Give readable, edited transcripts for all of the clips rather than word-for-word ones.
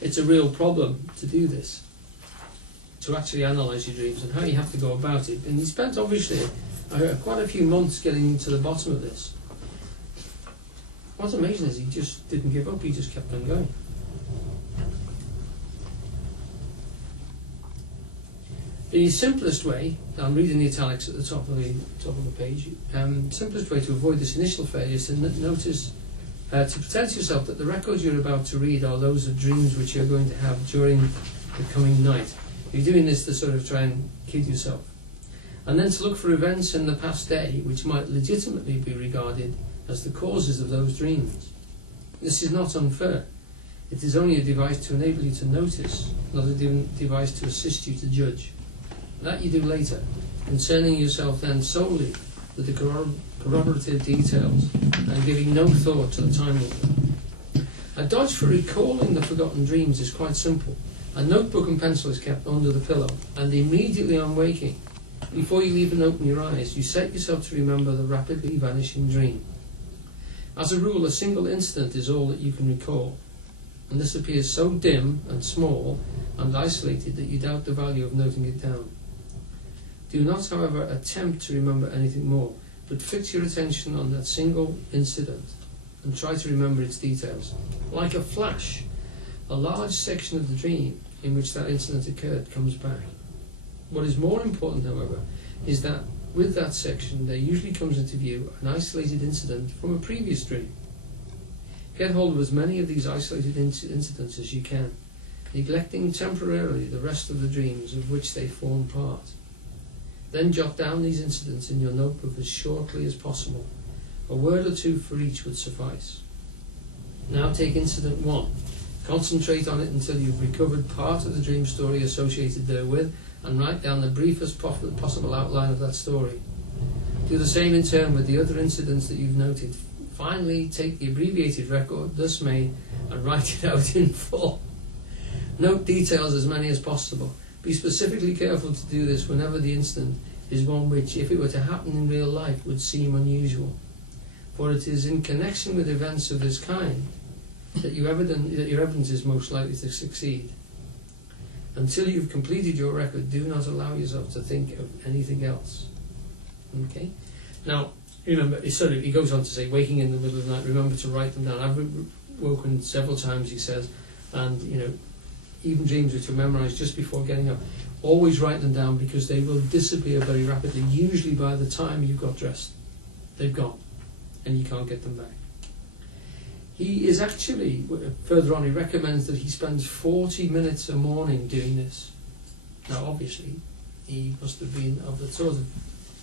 it's a real problem to do this, to actually analyse your dreams and how you have to go about it. And he spent obviously quite a few months getting to the bottom of this. What's amazing is he just didn't give up, he just kept on going. The simplest way, I'm reading the italics at the top of the page, simplest way to avoid this initial failure is to notice, to pretend to yourself that the records you're about to read are those of dreams which you're going to have during the coming night. You're doing this to sort of try and kid yourself. And then to look for events in the past day which might legitimately be regarded as the causes of those dreams. This is not unfair. It is only a device to enable you to notice, not a device to assist you to judge. That you do later, concerning yourself then solely with the corroborative details and giving no thought to the time of them. A dodge for recalling the forgotten dreams is quite simple. A notebook and pencil is kept under the pillow, and immediately on waking, before you even open your eyes, you set yourself to remember the rapidly vanishing dream. As a rule, a single incident is all that you can recall, and this appears so dim and small and isolated that you doubt the value of noting it down. Do not, however, attempt to remember anything more, but fix your attention on that single incident and try to remember its details. Like a flash, a large section of the dream in which that incident occurred comes back. What is more important, however, is that with that section there usually comes into view an isolated incident from a previous dream. Get hold of as many of these isolated incidents as you can, neglecting temporarily the rest of the dreams of which they form part. Then jot down these incidents in your notebook as shortly as possible. A word or two for each would suffice. Now take incident 1. Concentrate on it until you've recovered part of the dream story associated therewith, and write down the briefest possible outline of that story. Do the same in turn with the other incidents that you've noted. Finally, take the abbreviated record thus made and write it out in full. Note details as many as possible. Be specifically careful to do this whenever the incident is one which, if it were to happen in real life, would seem unusual. For it is in connection with events of this kind that your evidence is most likely to succeed. Until you've completed your record, do not allow yourself to think of anything else. Okay? Now, remember, he goes on to say, waking in the middle of the night, remember to write them down. I've woken several times, he says, and, even dreams which are memorized just before getting up, always write them down because they will disappear very rapidly. Usually by the time you've got dressed, they've gone, and you can't get them back. He is actually, further on, he recommends that he spends 40 minutes a morning doing this. Now, obviously, he must have been of the sort of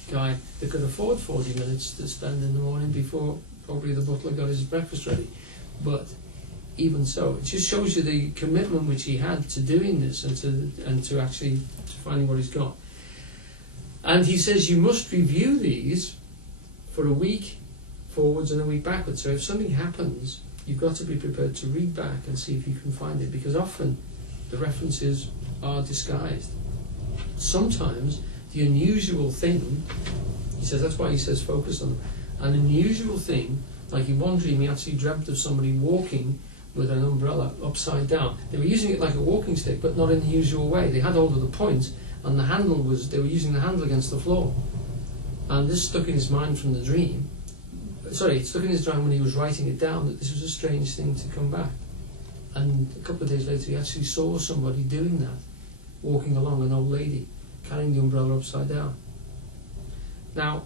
guy that could afford 40 minutes to spend in the morning before probably the butler got his breakfast ready. But even so, it just shows you the commitment which he had to doing this and to actually finding what he's got. And he says you must review these for a week forwards and a week backwards. So if something happens, you've got to be prepared to read back and see if you can find it, because often the references are disguised. Sometimes the unusual thing, he says, that's why he says focus on them. An unusual thing, like in one dream he actually dreamt of somebody walking with an umbrella upside down. They were using it like a walking stick, but not in the usual way. They had hold of the point, and the handle was, they were using the handle against the floor. And this stuck in his mind from the dream. Sorry, it stuck in his mind when he was writing it down that this was a strange thing to come back. And a couple of days later he actually saw somebody doing that, walking along, an old lady, carrying the umbrella upside down. Now,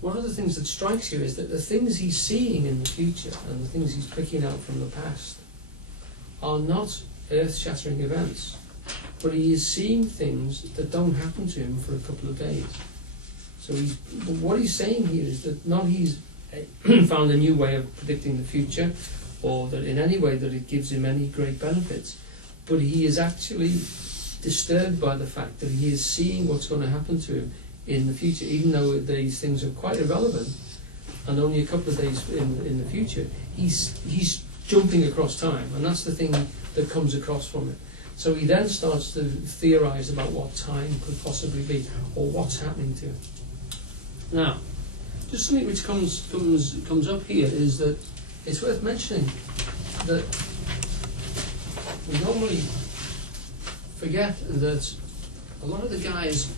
one of the things that strikes you is that the things he's seeing in the future and the things he's picking out from the past are not earth-shattering events, but he is seeing things that don't happen to him for a couple of days. So what he's saying here is that not he's found a new way of predicting the future, or that in any way that it gives him any great benefits, but he is actually disturbed by the fact that he is seeing what's going to happen to him in the future, even though these things are quite irrelevant and only a couple of days in the future. He's jumping across time, and that's the thing that comes across from it. So he then starts to theorize about what time could possibly be, or what's happening to him. Now, just something which comes up here is that it's worth mentioning that we normally forget that a lot of the guys,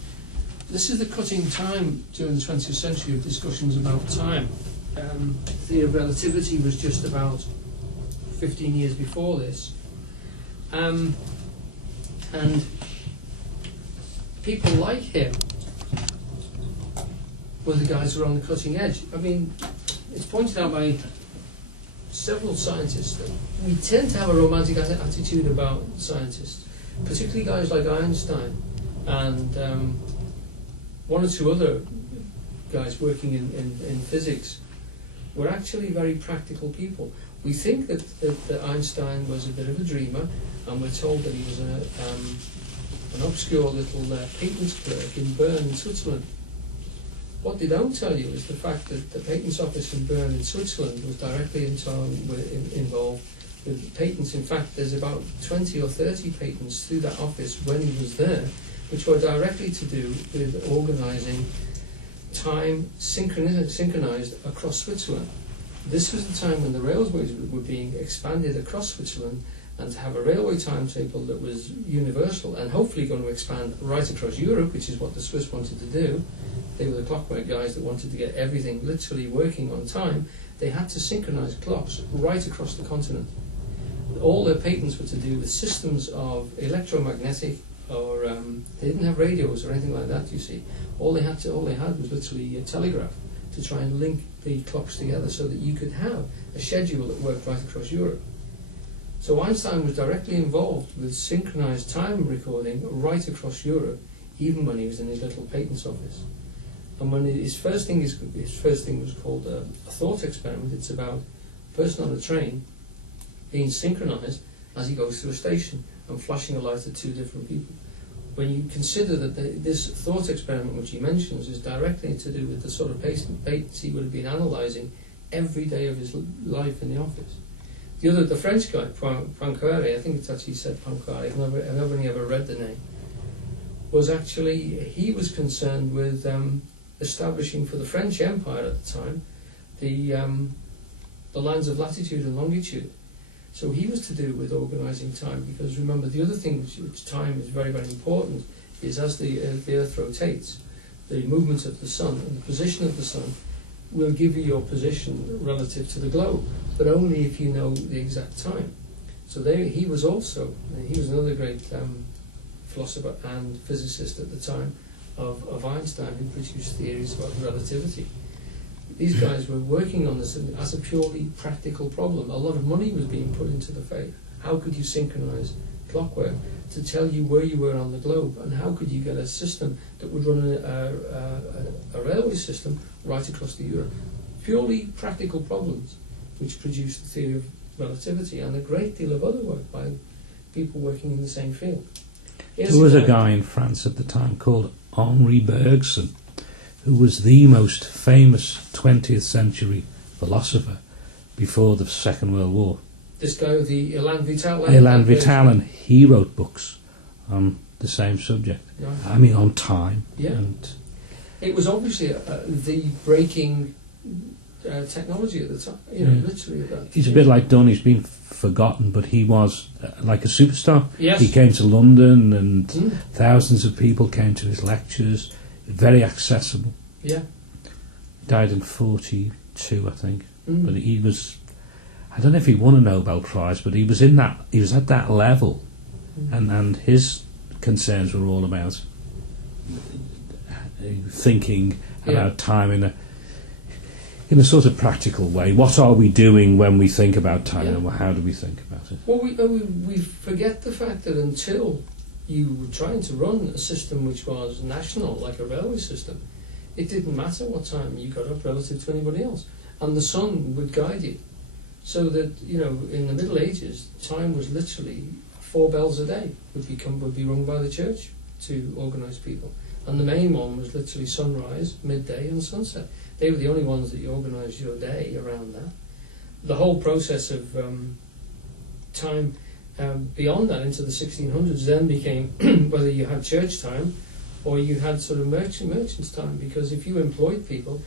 this is the cutting time during the 20th century of discussions about time. The theory of relativity was just about 15 years before this. And people like him were the guys who were on the cutting edge. I mean, it's pointed out by several scientists that we tend to have a romantic attitude about scientists, particularly guys like Einstein and one or two other guys working in physics were actually very practical people. We think that Einstein was a bit of a dreamer, and we're told that he was an obscure little patents clerk in Bern in Switzerland. What they don't tell you is the fact that the patents office in Bern in Switzerland was directly involved with patents. In fact, there's about 20 or 30 patents through that office when he was there, which were directly to do with organising time synchronised across Switzerland. This was the time when the railways were being expanded across Switzerland, and to have a railway timetable that was universal and hopefully going to expand right across Europe, which is what the Swiss wanted to do. They were the clockwork guys that wanted to get everything literally working on time. They had to synchronise clocks right across the continent. All their patents were to do with systems of electromagnetic, or they didn't have radios or anything like that, you see. All they had was literally a telegraph to try and link the clocks together so that you could have a schedule that worked right across Europe. So Einstein was directly involved with synchronized time recording right across Europe, even when he was in his little patents office. And when his first thing was called a thought experiment. It's about a person on a train being synchronized as he goes through a station and flashing a light at two different people. When you consider that this thought experiment, which he mentions, is directly to do with the sort of patents he would have been analysing every day of his life in the office. The French guy, Poincaré, I think it's actually said Poincaré, I've only ever read the name, he was concerned with establishing for the French Empire at the time the lines of latitude and longitude. So he was to do with organising time, because remember, the other thing which time is very, very important is as the Earth rotates, the movement of the Sun and the position of the Sun will give you your position relative to the globe, but only if you know the exact time. So he was another great philosopher and physicist at the time of Einstein, who produced theories about relativity. These guys were working on this as a purely practical problem. A lot of money was being put into the faith. How could you synchronize clockwork to tell you where you were on the globe, and how could you get a system that would run a railway system right across the Europe? Purely practical problems which produced the theory of relativity, and a great deal of other work by people working in the same field. There was a guy in France at the time called Henri Bergson, who was the most famous 20th century philosopher before the Second World War. This guy with the Elan Vital? Elan Vital, and he wrote books on the same subject. Right. I mean, on time. Yeah. And it was obviously the breaking technology at the time. Literally. He's a bit like Dunne. He's been forgotten, but he was like a superstar. Yes. He came to London, and thousands of people came to his lectures. Very accessible. Yeah. Died in 1942, I think. But he was, I don't know if he won a Nobel Prize, but he was at that level, and his concerns were all about thinking about time in a sort of practical way. What are we doing when we think about time, and how do we think about it? Well, we forget the fact that until you were trying to run a system which was national, like a railway system, it didn't matter what time you got up relative to anybody else, and the sun would guide you. So that, in the Middle Ages, time was literally 4 bells a day would be rung by the church to organise people, and the main one was literally sunrise, midday, and sunset. They were the only ones that you organised your day around that. The whole process of time beyond that into the 1600s then became whether you had church time or you had sort of merchants time, because if you employed people,